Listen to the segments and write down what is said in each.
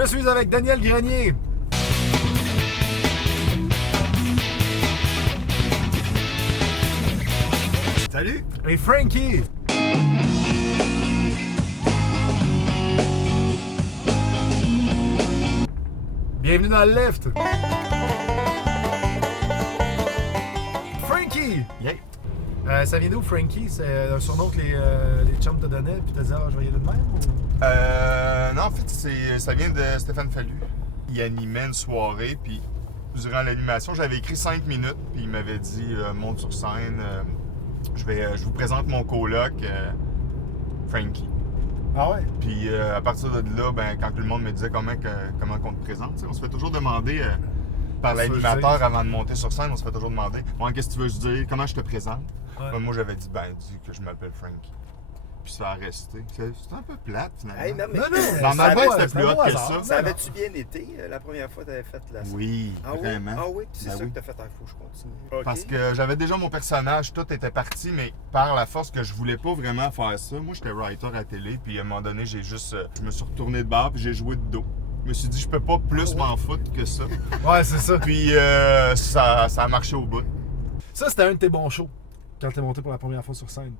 Je suis avec Daniel Grenier. Salut! Et Frankie. Bienvenue dans le lift. Frankie! Yeah. Ça vient d'où, Frankie? C'est un surnom que les chums te donnaient, puis t'as dit, je vais y aller de même? Ou... Non, en fait, ça vient de Stéphane Fallu. Il animait une soirée, puis durant l'animation, j'avais écrit 5 minutes, puis il m'avait dit monte sur scène, je vous présente mon coloc, Frankie. Ah ouais? Puis à partir de là, quand tout le monde me disait comment qu'on te présente, on se fait toujours demander par l'animateur avant de monter sur scène, on se fait toujours demander qu'est-ce que tu veux dire, comment je te présente? Ouais. Moi, j'avais dit dis que je m'appelle Frankie. Puis ça a resté. C'est un peu plate, finalement. Hey, non, mais Dans ma tête, c'était plus hot que hasard. ça. ça avait-tu bien été la première fois que tu avais fait la scène? Oui, Ah oui? vraiment. Ah oui? Puis c'est Ben ça oui. que tu as fait, il faut que je continue. OK. Parce que j'avais déjà mon personnage, tout était parti, mais par la force que je voulais pas vraiment faire ça. Moi, j'étais writer à télé, puis à un moment donné, je me suis retourné de bord, puis j'ai joué de dos. Je me suis dit, je peux pas plus m'en foutre que ça. Ouais, c'est ça. Puis ça a marché au bout. Ça, c'était un de tes bons shows, quand t'es monté pour la première fois sur scène.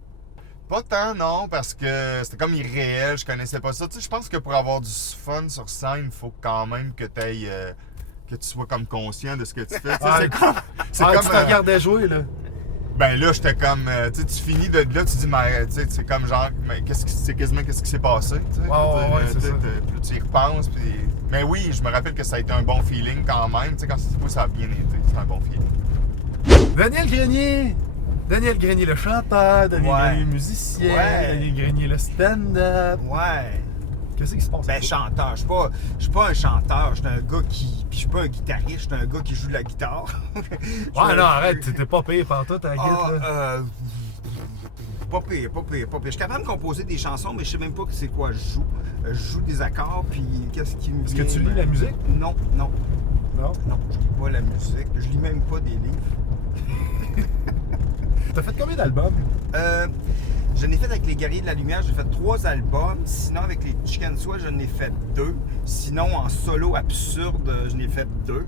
Pas tant, non, parce que c'était comme irréel, je connaissais pas ça. Tu sais, je pense que pour avoir du fun sur scène, il faut quand même que que tu sois comme conscient de ce que tu fais. Tu sais, Ah, c'est tu comme te regardais jouer, là. ben là, j'étais comme, tu sais, tu finis de là, tu dis, mais tu sais, c'est comme genre, mais quasiment qu'est-ce qui s'est passé, tu sais. Ouais, c'est ça. Puis tu y repenses, puis... Mais oui, je me rappelle que ça a été un bon feeling quand même, tu sais, quand ça a bien été, c'est un bon feeling. Daniel Grenier! Daniel Grenier le chanteur, Daniel Ouais. Grenier le musicien, Ouais. Daniel Grenier le stand-up. Ouais. Qu'est-ce qui se passe? Ben, chanteur. Je suis pas un chanteur. Je suis un gars qui. Puis je suis pas un guitariste. Je suis un gars qui joue de la guitare. Ouais, non, arrête, t'étais pas payé par toi, ta guitare, là. Pas pire. Je suis capable de composer des chansons, mais je sais même pas c'est quoi je joue. Je joue des accords, puis qu'est-ce qui me Est-ce vient... que tu lis la musique? Non. Non? Non, je lis pas la musique. Je lis même pas des livres. T'as fait combien d'albums? Je n'ai fait avec les Guerriers de la Lumière, j'ai fait 3 albums. Sinon, avec les Chicken Swell, je n'ai fait 2. Sinon, en solo absurde, je n'ai fait 2.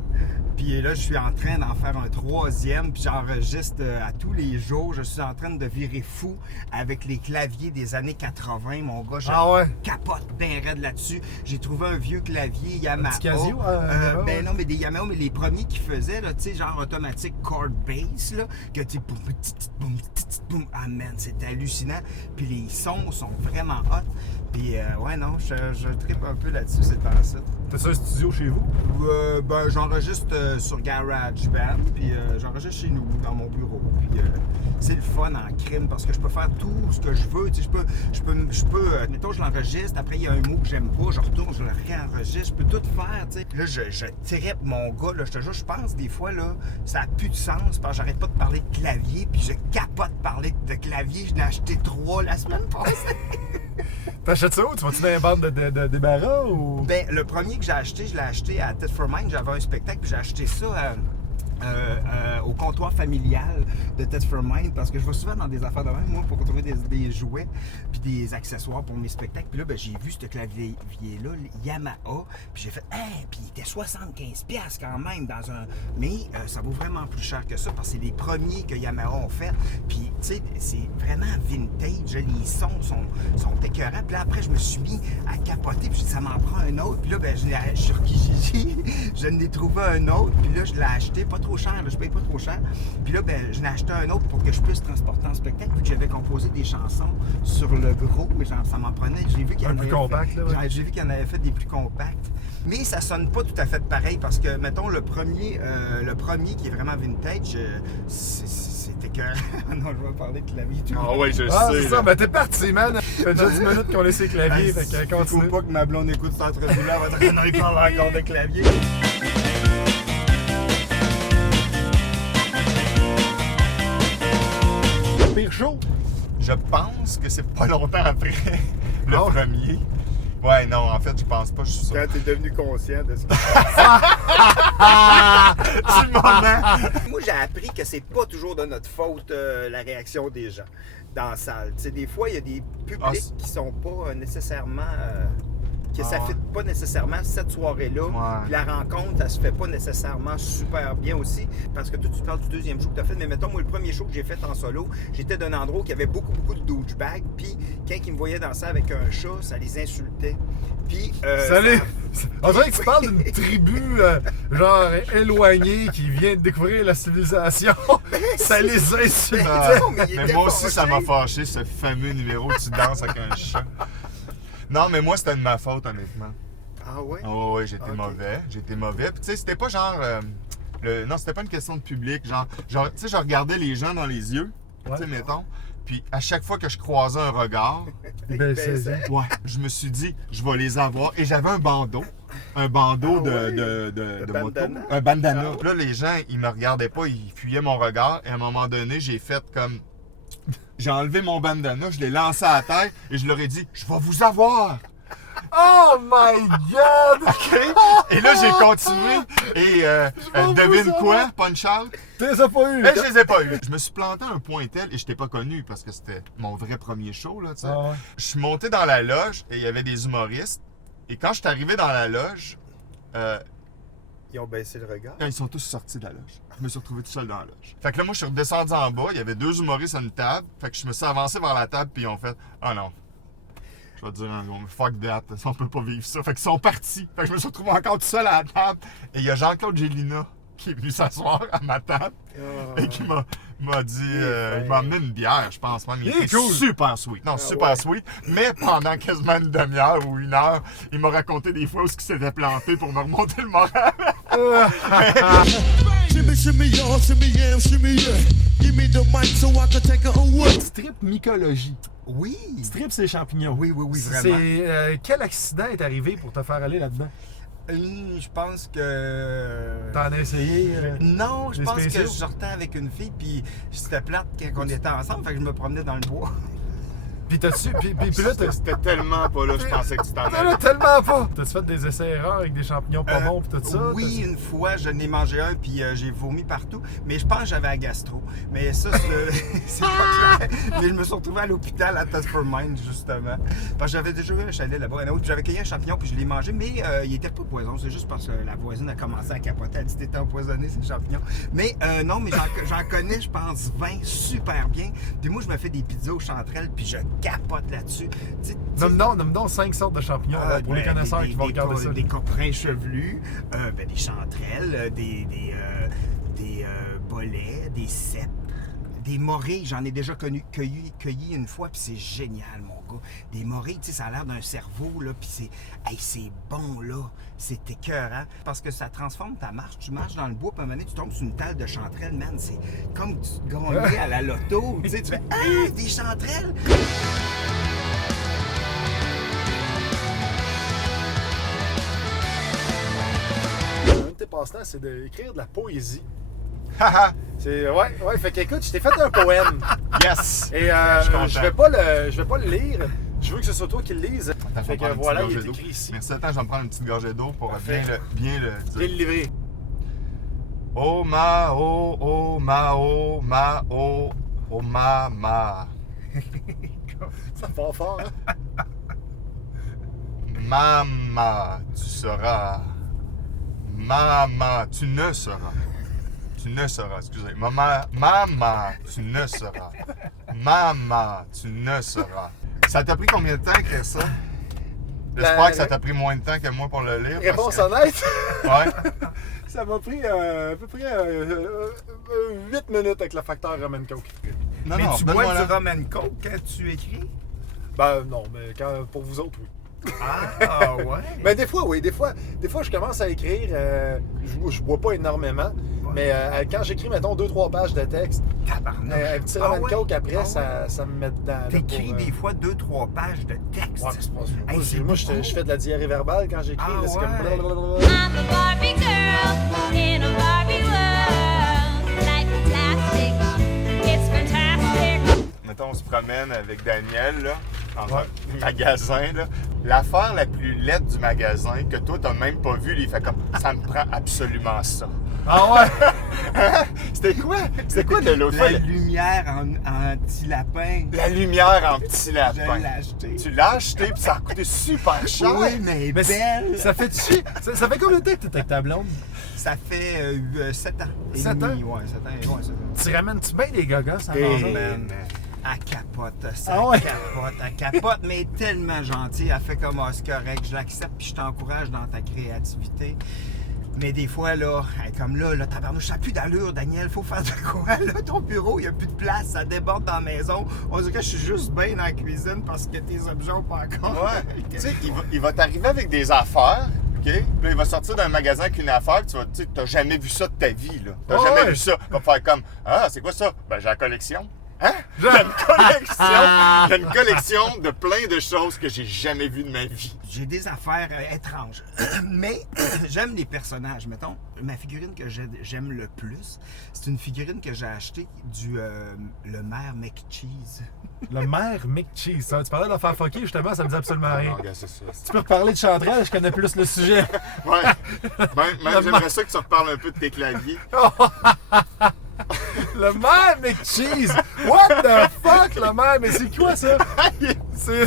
Puis là, je suis en train d'en faire un 3e, puis j'enregistre à tous les jours. Je suis en train de virer fou avec les claviers des années 80, mon gars. Je Ah ouais? capote bien raide là-dessus. J'ai trouvé un vieux clavier Yamaha. petit Casio, Ben ouais. non, mais des Yamaha, mais les premiers qui faisaient, là, tu sais, genre automatique chord bass, là, que tu boum, boum, boum. Ah man, c'est hallucinant. Puis les sons sont vraiment hot. Puis ouais, non, je trippe un peu là-dessus, c'est par ça. T'as-tu un studio chez vous? Ben, j'enregistre sur GarageBand, puis j'enregistre chez nous, dans mon bureau. Puis c'est le fun en crime parce que je peux faire tout ce que je veux. Tu sais, je peux mettons, je l'enregistre, après il y a un mot que j'aime pas, je retourne, je le réenregistre, je peux tout faire, tu sais. Là, je trippe mon gars, là, je te jure, je pense des fois, là, ça a plus de sens parce que j'arrête pas de parler de clavier, puis je capote de parler de clavier. Je l'ai acheté 3 la semaine passée. T'achètes ça où? Tu vas-tu dans les bandes de débarras ou? Ben, le premier que j'ai acheté, je l'ai acheté à Ted for Mine. J'avais un spectacle, puis j'ai acheté ça au comptoir familial de Ted for Mine parce que je vais souvent dans des affaires de même, moi, pour trouver des jouets puis des accessoires pour mes spectacles. Puis là, ben, j'ai vu ce clavier-là, le Yamaha, puis j'ai fait « Hey! » Puis il était 75$ quand même dans un... Mais ça vaut vraiment plus cher que ça parce que c'est les premiers que Yamaha ont fait. Puis, tu sais, c'est vraiment vintage. Les sons sont écœurants. Puis là, après, je me suis mis à capoter, puis ça m'en prend un autre. Puis là, ben, je suis sur Kijiji, je n'ai trouvé un autre, puis là, je l'ai acheté, pas trop cher, là, je paye pas trop cher. Puis là, ben, je l'ai acheté un autre pour que je puisse transporter en spectacle, puis que j'avais composé des chansons sur le gros, mais genre, ça m'en prenait. J'ai vu qu'il y en Un plus avait compact, fait, là, ouais. genre, j'ai vu qu'il y en avait fait des plus compacts. Mais ça sonne pas tout à fait pareil parce que, mettons, le premier qui est vraiment vintage, c'est écœurant. Non, je vais parler de clavier tout. Ah ouais, je Ah, sais. c'est ça, là. ben t'es parti, man! Ça fait déjà 10 minutes qu'on laisse les claviers, fait que Faut continue. pas que ma blonde écoute cette entrevue-là, elle va dire non, il parle encore de clavier. Pire show? Je pense que c'est pas longtemps après le Ah. premier. Ouais, non, en fait, je pense pas, je suis sûr. Quand t'es devenu conscient de ce que Du moment! Moi, j'ai appris que c'est pas toujours de notre faute la réaction des gens dans la salle. Tu sais, des fois, il y a des publics qui sont pas nécessairement que ça ne fit pas nécessairement cette soirée-là. Ouais. Puis la rencontre, elle se fait pas nécessairement super bien aussi. Parce que toi, tu parles du deuxième show que tu as fait. Mais mettons, moi, le premier show que j'ai fait en solo, j'étais d'un endroit où il y avait beaucoup de douchebags. Puis quand ils me voyaient danser avec un chat, ça les insultait. Puis. Salut! On dirait que tu parles d'une tribu genre éloignée qui vient de découvrir la civilisation. Ça les insulte. Mais moi aussi, ça m'a fâché, ce fameux numéro où tu danses avec un chat. Non, mais moi, c'était de ma faute, honnêtement. Ah ouais? Oh, oui, j'étais mauvais. J'étais mauvais. Puis, tu sais, c'était pas genre. Non, c'était pas une question de public. Genre tu sais, je regardais les gens dans les yeux, tu sais, mettons. Puis, à chaque fois que je croisais un regard, ouais, je me suis dit, je vais les avoir. Et j'avais un bandeau. Un bandeau de moto. Un bandana. Là, les gens, ils me regardaient pas, ils fuyaient mon regard. Et à un moment donné, j'ai fait comme. J'ai enlevé mon bandana, je l'ai lancé à la terre et je leur ai dit, je vais vous avoir. Oh my God! OK? Et là, j'ai continué. Et devine quoi, Punch-Out? Tu les as pas eu? Je les ai pas eu. Je me suis planté à un point tel et je t'ai pas connu parce que c'était mon vrai premier show, là, tu sais. Ah ouais. Je suis monté dans la loge et il y avait des humoristes. Et quand je suis arrivé dans la loge, Ils ont baissé le regard. ils sont tous sortis de la loge. Je me suis retrouvé tout seul dans la loge. Fait que là, moi, je suis redescendu en bas. Il y avait 2 humoristes à une table. Fait que je me suis avancé vers la table puis ils ont fait « Ah non. » Je vais te dire un jour, fuck that, on peut pas vivre ça. Fait qu'ils sont partis. Fait que je me suis retrouvé encore tout seul à la table. Et il y a Jean-Claude Gélina qui est venu s'asseoir à ma table et qui m'a dit, il m'a amené une bière, je pense même. Il était cool. super sweet. Non, super sweet. Mais pendant quasiment une demi-heure ou 1 heure, il m'a raconté des fois où il s'était planté pour me remonter le moral. Shimmy, shimmy, y'all, shimmy, yeah, shimmy, yeah. Give me the mic so I can take it away. Strip mycologie. Oui! Strip, c'est les champignons. Oui, vraiment. C'est quel accident est arrivé pour te faire aller là-dedans? Je pense que. T'en as essayé? Non, je les pense que spéciaux? je sortais avec une fille, puis c'était plate quand on était ensemble, fait que je me promenais dans le bois. Puis t'as-tu. Puis là, C'était tellement pas là, je pensais que tu t'en t'en allais. as tellement pas! T'as-tu fait des essais-erreurs avec des champignons pas bons pis tout ça? Oui, une fois, je n'ai mangé un, puis j'ai vomi partout, mais je pense que j'avais la gastro. Mais ça, c'est pas clair. Mais je me suis retrouvé à l'hôpital à Test for Mind, justement. Parce que j'avais déjà eu un chalet là-bas, puis j'avais cueilli un champignon, puis je l'ai mangé, mais il était pas poison. C'est juste parce que la voisine a commencé à capoter. Elle dit que t'étais empoisonné, ces champignons. Mais non, mais j'en connais, je pense, 20 super bien. Puis moi, je me fais des pizzas aux chanterelles, puis je capote là-dessus. Nomme donc 5 sortes de champignons là, pour les connaisseurs qui vont regarder ça. Des coprins chevelus, des chanterelles, des bolets, des cèpes, des morilles. J'en ai déjà cueilli une fois, puis c'est génial, mon gars. Des morilles, tu sais, ça a l'air d'un cerveau, là, puis c'est bon, là. C'est écœurant. Parce que ça transforme ta marche. Tu marches dans le bois, puis à un moment donné, tu tombes sur une talle de chanterelles, man. C'est comme tu te gagnais à la loto. Tu sais, tu fais « Ah, des chanterelles! » Un de tes passe-temps, c'est d'écrire de la poésie. Ouais, fait qu'écoute, je t'ai fait un poème. Yes! Et je vais pas le lire. Je veux que ce soit toi qui le lises. Attends, Fait je vais que prendre voilà, une il petite est gorgée écrit d'eau. ici. Merci, attends, je vais me prendre une petite gorgée d'eau pour Parfait. bien le Je dire. vais le livrer. Oh ma, oh ma, oh ma, oh ma. Ça part fort, hein? Maman, tu seras. Maman, tu ne seras. Tu ne seras, excusez. Maman, tu ne seras. Maman, tu ne seras. Ça t'a pris combien de temps écrire ça? J'espère que ça t'a pris moins de temps que moi pour le lire. Réponse parce honnête? que... Ouais. Ça m'a pris à peu près 8 minutes avec le facteur Roman Coke. Non, Mais non, tu donne-moi bois la- du rum and coke quand tu écris? Ben non, mais pour vous autres, oui. Ah ouais? Mais des fois, oui. Des fois, je commence à écrire. Je bois pas énormément. Mais quand j'écris, mettons, 2-3 pages de texte, Tabarnak. un petit Roman ouais? Coke après, Ah ouais? ça me met dedans. là, T'écris pour, des fois 2-3 pages de texte. Ouais, c'est pas sûr. Hey, c'est Moi, beaucoup. je fais de la diarrhée verbale quand j'écris. Ah là, c'est comme ouais? blablabla. I'm a Barbie girl in a Barbie world. Life is plastic, it's fantastic. Mettons, on se promène avec Daniel, là, dans Ouais. un magasin, là. L'affaire la plus laide du magasin que toi, t'as même pas vu, il fait comme ça me prend absolument ça. Ah ouais? C'était quoi? C'était quoi de l'autre La fois? lumière en petit lapin. La lumière en petit Je lapin. l'ai acheté. Tu l'as acheté puis ça a coûté super cher. Oui, mais Mais belle. ça fait chier. Ça fait combien de temps que t'es avec ta blonde? Ça fait 7 ans. Et 7 demi, ans? Ouais, 7 ans. Ouais, 7 ans. Tu ramènes-tu bien des gogos à la Et- maison? Man, elle capote, ça Ah ouais? elle capote, mais tellement gentille. Elle fait comme c'est correct, je l'accepte puis je t'encourage dans ta créativité. Mais des fois, là, elle est comme là, tabarnouche, ça n'a plus d'allure, Daniel, faut faire de quoi? Là, ton bureau, il n'y a plus de place, ça déborde dans la maison. On dirait que je suis juste bien dans la cuisine parce que tes objets n'ont pas encore. Ouais. Tu sais, il va t'arriver avec des affaires, OK? Puis là, il va sortir d'un magasin avec une affaire, puis tu vas tu sais, t'as jamais vu ça de ta vie, là. T'as Oh, jamais ouais. vu ça. Il va faire comme, ah, c'est quoi ça? Ben, j'ai la collection. Hein? J'ai une collection de plein de choses que j'ai jamais vues de ma vie. J'ai des affaires étranges. Mais j'aime les personnages. Mettons, ma figurine que j'aime le plus, c'est une figurine que j'ai achetée le maire McCheese. Le maire Mick Cheese. Ça, tu parlais d'en faire fucker, justement, ça me dit absolument rien. Non, regarde, c'est ça. Tu peux reparler de Chanterelle, je connais plus le sujet. Ouais. Même j'aimerais ça que tu reparles un peu de tes claviers. Le maire Mick Cheese! What the fuck, le maire? Mais c'est quoi ça? C'est...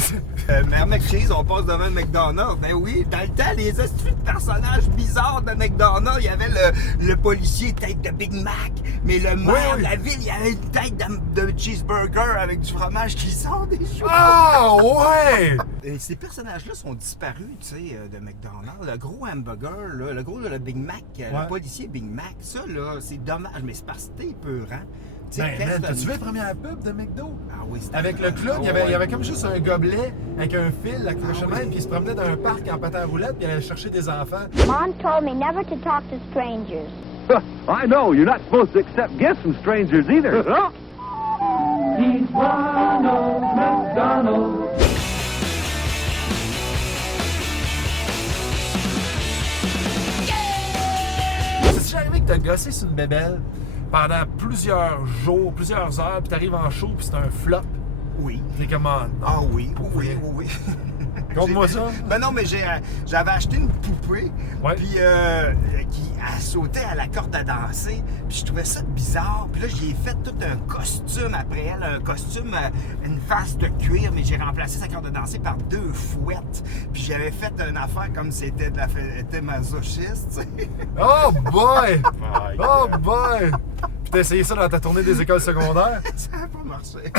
Maire McCheese, on passe devant le McDonald's. Ben oui, dans le temps, les astuces de personnages bizarres de McDonald's, il y avait le policier tête de Big Mac, mais le maire oui. de la ville, il y avait une tête de cheeseburger avec du fromage qui sort des choux. Ah ouais! Ces personnages-là sont disparus, tu sais, de McDonald's. Le gros hamburger, là, le Big Mac, Ouais. le policier Big Mac, ça, là, c'est dommage, mais c'est parce que c'était épeurant. Tu sais, Ben, man, personne- t'as-tu vu la première pub de McDo? Ah oui, c'était Avec le clown, il y avait comme juste un gobelet avec un fil accroché même, puis il se promenait dans un parc en patin à roulettes, puis il allait chercher des enfants. Mom told me never to talk to strangers. I know, you're not supposed to accept gifts from strangers either. He's Ronald McDonald. C'est arrivé que t'as gossé sur une bébelle pendant plusieurs jours, plusieurs heures, puis t'arrives en show, puis c'est un flop. Oui. T'es comme, ah, non. Ah oui, Pour oui, vrai. oui, oui. Conte-moi ça. Ben non, mais j'avais acheté une poupée, Ouais. puis qui a sauté à la corde à danser, puis je trouvais ça bizarre. Puis là, j'ai fait tout un costume après elle, un costume, une face de cuir, mais j'ai remplacé sa corde à danser par 2 fouettes. Puis j'avais fait une affaire comme si c'était était masochiste, tu sais. Oh boy! My Oh God. boy! Puis t'as essayé ça dans ta tournée des écoles secondaires? Ça n'a pas marché.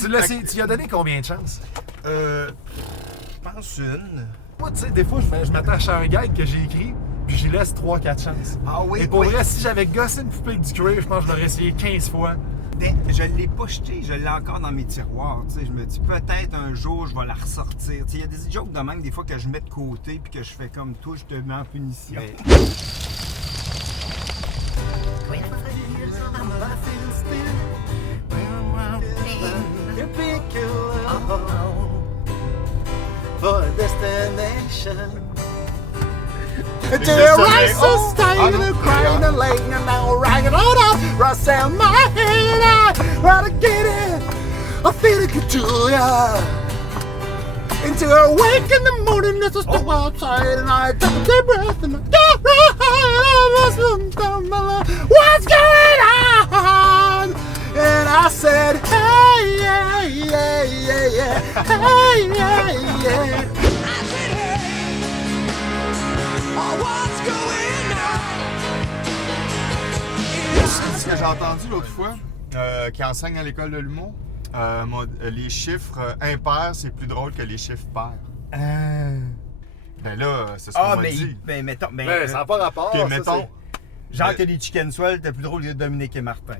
Tu lui as donné combien de chances? Je pense une. Moi, tu sais, des fois, je m'attache à un gag que j'ai écrit, puis j'y laisse 3-4 chances. Ah oui, Et pour oui. vrai, si j'avais gossé une poupée avec du cuir, je pense que je l'aurais essayé 15 fois. Mais je ne l'ai pas jeté, je l'ai encore dans mes tiroirs. Tu sais, je me dis peut-être un jour je vais la ressortir. Tu sais, il y a des jokes de même des fois que je mets de côté puis que je fais comme toi, je te mets en punition. For destination. Till Rice Oh, is staying crying and laying and now riding on up. Rush down my head, I wanna get it. I feel it to ya. Until I wake in the morning, it's just go outside and I take a deep breath and I get right. What's going on? And I said, hey, yeah, yeah, yeah, yeah, hey, yeah, yeah. Ce que j'ai entendu l'autre fois, qui enseigne à l'école de l'humour, les chiffres impairs, c'est plus drôle que les chiffres pairs. Ben là, c'est ce qu'on Ah, m'a mais, dit. mais mettons. Mais, Ben, ça n'a pas rapport. Ok, ça, mettons, genre que les chicken swell étaient plus drôles que Dominique et Martin.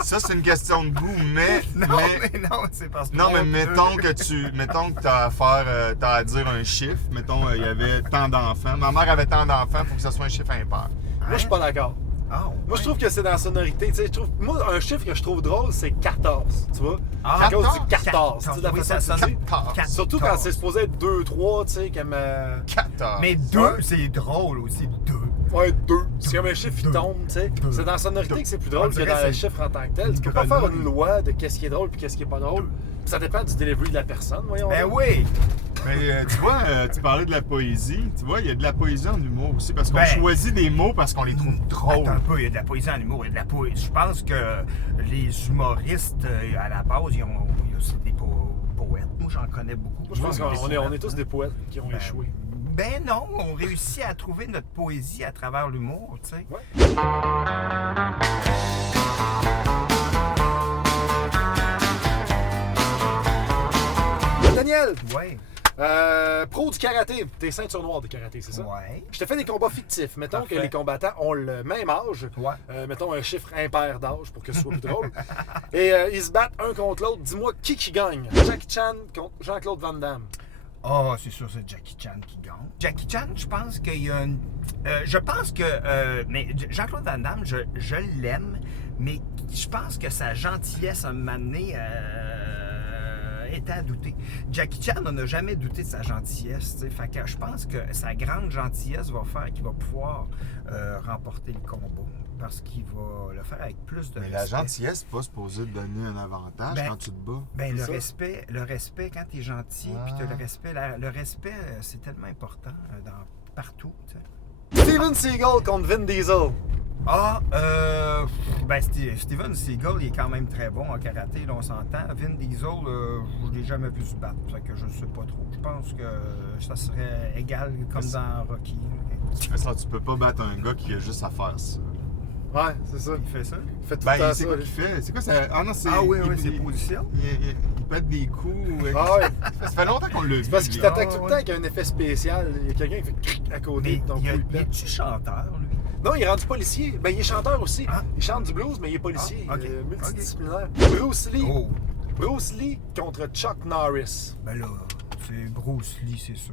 ça c'est une question de goût, mais... Non, mais- mais non, c'est parce que. Non, mais mettons que t'as à faire, t'as à dire un chiffre. Mettons, il y avait tant d'enfants. Ma mère avait tant d'enfants, il faut que ça soit un chiffre impair. Moi, je suis pas d'accord. Ah, Moi, je trouve que c'est dans la sonorité. Tu sais, moi, un chiffre que je trouve drôle, c'est 14. Tu vois? Ah, à cause du 14. 14. Tu sais, la Oui, façon ça que sonne. c'est dit. 14. Surtout quand c'est supposé être 2-3, tu sais, comme. 14. Mais 2, c'est drôle aussi, 2. Ouais, 2. C'est comme un chiffre qui tombe, tu sais. C'est dans la sonorité que c'est plus drôle que dans le chiffre en tant que tel. Tu peux pas faire une loi de qu'est-ce qui est drôle puis qu'est-ce qui est pas drôle. Ça dépend du delivery de la personne, voyons. Ben oui! Mais tu vois, tu parlais de la poésie. Tu vois, il y a de la poésie en humour aussi parce qu'on Ben, choisit des mots parce qu'on les trouve drôles. Attends un peu, il y a de la poésie en humour, il y a de la poésie. Je pense que les humoristes, à la base, ils ont aussi des poètes. Moi, j'en connais beaucoup. Je pense qu'on est tous des poètes qui ont échoué. Ben non, on réussit à trouver notre poésie à travers l'humour, tu sais. Ouais. Daniel, Ouais. pro du karaté, t'es ceinture noire de karaté, c'est ça? Ouais. Je te fais des combats fictifs. Mettons Parfait. que les combattants ont le même âge. Ouais. Mettons un chiffre impair d'âge pour que ce soit plus drôle. Et ils se battent un contre l'autre. Dis-moi qui gagne? Jackie Chan contre Jean-Claude Van Damme. Ah, c'est sûr, c'est Jackie Chan qui gagne. Jackie Chan, je pense qu'il y a une... je pense que... mais Jean-Claude Van Damme, je l'aime, mais je pense que sa gentillesse à m'amener était à douter. Jackie Chan, on n'a jamais douté de sa gentillesse, tu sais. Fait que je pense que sa grande gentillesse va faire qu'il va pouvoir remporter le combat. Parce qu'il va le faire avec plus de Mais respect. la gentillesse, c'est pas supposé te donner un avantage Ben, quand tu te bats. Ben, C'est le ça? respect quand tu es gentil, puis t'as le respect. Le respect, c'est tellement important partout. Tu sais. Steven Seagal contre Vin Diesel. Ah, ben Steven Seagal, il est quand même très bon en karaté, là, on s'entend. Vin Diesel, je l'ai jamais vu se battre, fait que je sais pas trop. Je pense que ça serait égal comme dans Rocky. Mais ça, tu peux pas battre un gars qui a juste à faire ça. Ouais, c'est ça. Il fait ça? Il fait tout Ben, le temps c'est ça. quoi lui. qu'il fait? C'est quoi ça? Ah non, c'est. Ah oui, il- c'est il- position. Il pète des coups. Ah ouais. Ça fait longtemps qu'on l'a vu. C'est parce qu'il lui. t'attaque Ah, tout le ouais. temps avec un effet spécial. Il y a quelqu'un qui fait cric à côté Mais de ton coup. il pète. est-tu chanteur, lui? Non, il est rendu policier. Ben, il est chanteur aussi. Ah. Il chante du blues, mais il est policier. Ah, ok. Multidisciplinaire. Bruce Lee. Oh, Bruce Lee contre Chuck Norris. ben là, c'est Bruce Lee, c'est sûr.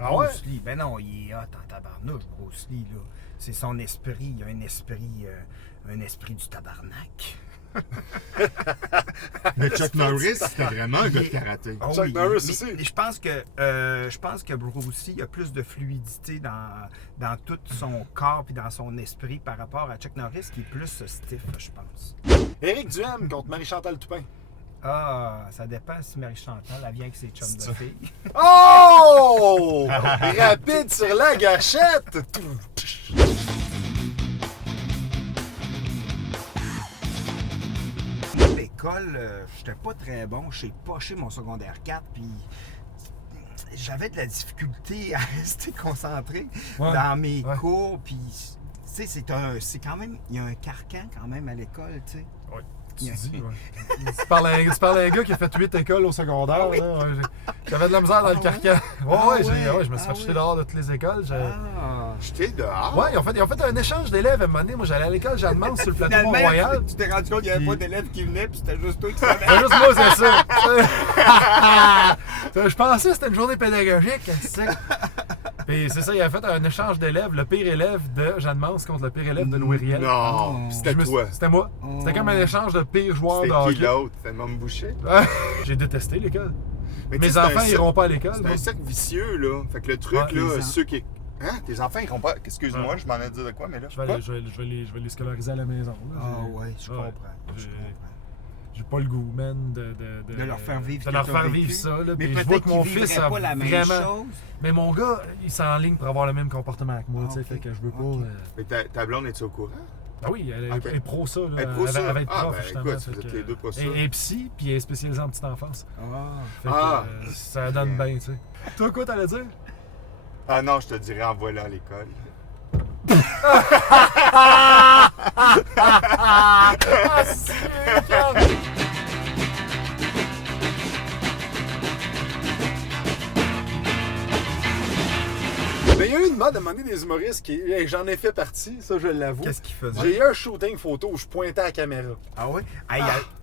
Ah ouais? Bruce Lee, ben non, il est hot en tabarnouche, Bruce Lee, là. C'est son esprit, il a un esprit du tabarnak. Mais Chuck Norris, c'était vraiment un gars de karaté. Oh Chuck oui, Norris mais- aussi. mais je pense que Bruce Lee a plus de fluidité dans tout son corps et dans son esprit par rapport à Chuck Norris qui est plus stiff, je pense. Éric Duhem contre Marie-Chantal Toupin. Ah, ça dépend si Marie-Chantal, elle vient avec ses chums de filles. Oh! Rapide sur la gâchette! L'école, j'étais pas très bon. J'ai poché mon secondaire 4, puis j'avais de la difficulté à rester concentré dans mes cours, puis tu sais, c'est quand même, il y a un carcan quand même à l'école, tu sais. Ouais. Tu dis, Tu parles à un gars qui a fait 8 écoles au secondaire. Ah oui. Là, ouais, j'avais de la misère dans le carcan. Ouais, je me suis fait Ah jeter oui. dehors de toutes les écoles. Ah. J'étais dehors. Ouais, ils ont fait un échange d'élèves à un moment donné. Moi, j'allais à l'école Jeanne-Mance sur le plateau Mont-Royal. Tu t'es rendu compte qu'il n'y avait Puis- pas d'élèves qui venaient, puis c'était juste toi qui savais. C'est juste moi, c'est ça. Je pensais que c'était une journée pédagogique. C'est ça. Puis c'est ça, il a fait un échange d'élèves, le pire élève de Jeanne-Mance contre le pire élève de Louis Riel. Non, Je c'était me suis- toi. C'était moi. C'était comme un échange de pire joueur de C'était qui hockey. l'autre? C'était Mom Boucher? J'ai détesté l'école. Mais tu Mes sais, c'est un enfants cercle- iront pas à l'école. C'est moi. un cercle vicieux, là. Fait que le truc, Ouais, là, les ceux qui. Hein? Tes enfants, ils iront pas. Excuse-moi, Ouais. je m'en ai dit de quoi, mais là. Je vais les scolariser à la maison. là. Ah ouais, je Ouais. comprends. Je J'ai- comprends. J'ai pas le goût, man, De leur faire vivre ce de que leur t'as faire vécu. vivre ça. Là, Mais puis je vois peut-être que mon qu'ils fils vivraient a pas la même vraiment. chose. Mais mon gars, il s'enligne pour avoir le même comportement que moi, Ah, tu sais, ok. fait que je veux pas. Ok. Mais ta blonde, es-tu au courant? Ah oui, elle Ok. est pro ça, là. Elle est pro ça? Elle va être Ah, prof, ben, justement. écoute, fait vous êtes que- les deux pro ça. Et psy, puis elle est spécialisée en petite enfance. Ah. Fait que, Ah. ça donne bien, tu sais. Toi, quoi, t'allais dire? Ah non, je te dirais envoie-la à l'école. Mais il y a eu une mode à demander des humoristes qui. Hey, j'en ai fait partie, ça je l'avoue. Qu'est-ce qu'il faisait? J'ai eu un shooting photo où je pointais à la caméra. Ah oui? Ah,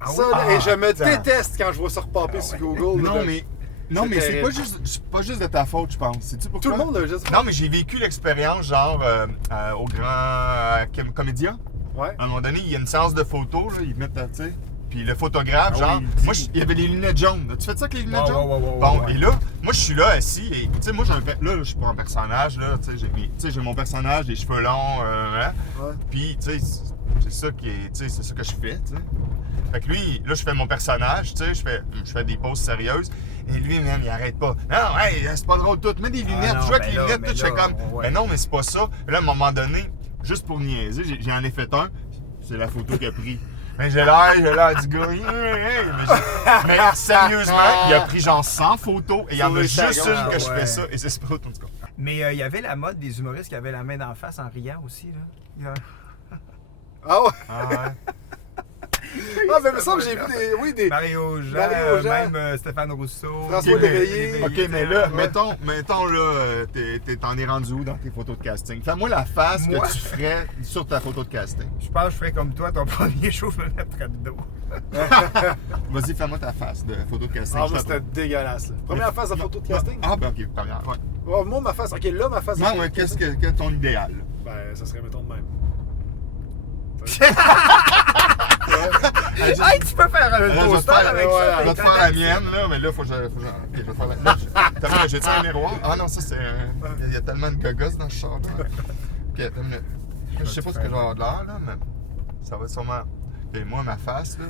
Ça, là, et je me attends. déteste quand je vois ça repopper sur Google. Non, là. mais. Non, C'est mais c'est terrible. pas juste de ta faute, je pense. Sais-tu pourquoi? Tout le monde a juste. Non, mais j'ai vécu l'expérience, genre, au grand comédien. Ouais. À un moment donné, il y a une séance de photos, là, ils mettent, tu sais, Puis le photographe, Ah genre, oui, moi, il y avait les lunettes jaunes. Tu fais ça avec les lunettes Ouais, jaunes? ouais, Bon, ouais. et là, moi, je suis là, assis, et tu sais, moi, là, je suis pas un personnage, là, tu sais, j'ai mon personnage, les cheveux longs, hein. Ouais. Puis, tu sais, c'est ça qui est, tu sais, c'est ça que je fais, tu sais. Fait que lui, là, je fais mon personnage, tu sais, je fais des poses sérieuses. Et lui, man, il arrête pas. Non, hey, c'est pas drôle tout. Mets des lunettes, non, tu vois, avec ben les là, lunettes, mais tout, je fais là, comme. ouais. Mais non, mais c'est pas ça. Là, à un moment donné, juste pour niaiser, j'en ai fait un. C'est la photo qu'il a pris. Mais j'ai l'air du gars. Mais sérieusement, il a pris genre 100 photos et il y en a Sur juste Instagram, une que je ouais. fais ça. Et c'est pas autre en tout cas. Mais il y avait la mode des humoristes qui avaient la main d'en face en riant aussi. Là. Ah ouais? Ah ouais. Ah, mais il me semble que j'ai vu des. Mario Jean, Mario Jean. même Stéphane Rousseau. François Ok, mais- Léveillé. Ok, mais là, Ouais. mettons là, t'en es rendu où dans tes photos de casting? Fais-moi la face Moi? que tu ferais sur ta photo de casting. Je pense que je ferais comme toi, ton premier show, je me mettrais de dos. Vas-y, fais-moi ta face de photo de casting. Ah, je moi, t'attends. c'était dégueulasse. Là. Première phase de photo de casting? Ah, ben ok, première, ouais. Ouais, moi, ma face. Ok, là, ma face. de Non, photo ouais, de qu'est-ce casting. que ton idéal? Ben, ça serait, mettons, de même. Hey, tu peux faire un Là, je vais te poster faire, avec ouais, ça. je vais te faire la mienne, là, mais là, faut que je. Ok, je vais te faire la mienne. T'as vu, j'ai-tu un miroir? Ah non, ça, c'est. Il y a tellement de gogos dans ce char-là. Ok, t'as une minute. Je sais pas ce que je vais avoir de l'air, là, mais ça va être sûrement. Ok, moi, ma face, là.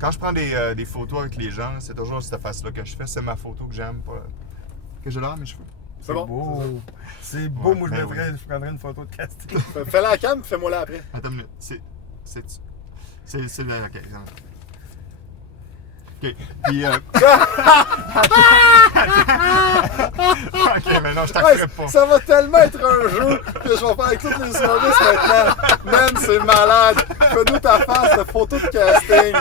Quand je prends des photos avec les gens, c'est toujours cette face-là que je fais. C'est ma photo que j'aime. Que j'ai l'air à mes cheveux. C'est bon. Beau. C'est beau, Ouais, moi ben je prendrais une photo de casting. Fais-la à la cam, fais-moi là après. Attends une minute. C'est le. Ok. Ok. Puis. Ok, mais non, je t'accepte pas. Ça va tellement être un jeu que je vais faire avec tous les humoristes maintenant. Man, c'est malade. Fais-nous ta face de photo de casting.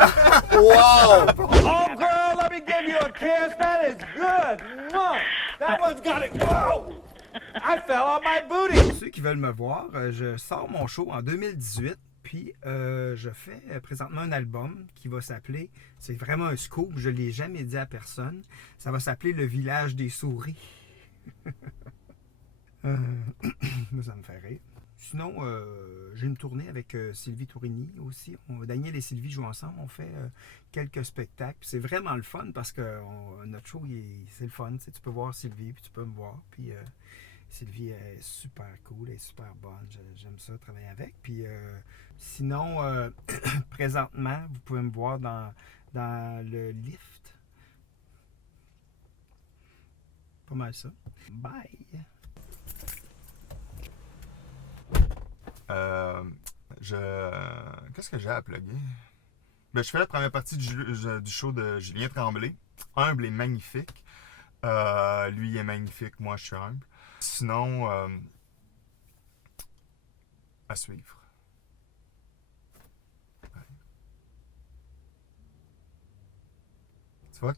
Wow! Oh, girl, let me give you a kiss. That is good. Mwah. That one's got it. Whoa! I fell on my booty. Pour ceux qui veulent me voir, je sors mon show en 2018. Puis je fais présentement un album qui va s'appeler, c'est vraiment un scoop, je ne l'ai jamais dit à personne, ça va s'appeler Le Village des Souris. Ça me fait rire. Sinon, j'ai une tournée avec Sylvie Tourigny aussi. Daniel et Sylvie jouent ensemble, on fait quelques spectacles. Puis c'est vraiment le fun parce que notre show, c'est le fun. Tu sais, tu peux voir Sylvie, puis tu peux me voir. Puis Sylvie est super cool, elle est super bonne. J'aime ça, travailler avec. Puis sinon, présentement, vous pouvez me voir dans le lift. Pas mal ça. Bye! Qu'est-ce que j'ai à plugger? Ben, je fais la première partie du show de Julien Tremblay. Humble et magnifique. Lui, il est magnifique, moi, je suis humble. Sinon, à suivre. Ouais. Tu vois,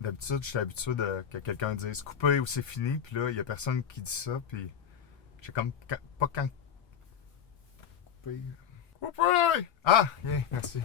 d'habitude, je suis habitué que quelqu'un dise couper ou c'est fini, puis là, il n'y a personne qui dit ça, puis j'ai comme pas quand. Couper! Ah! Yeah, merci.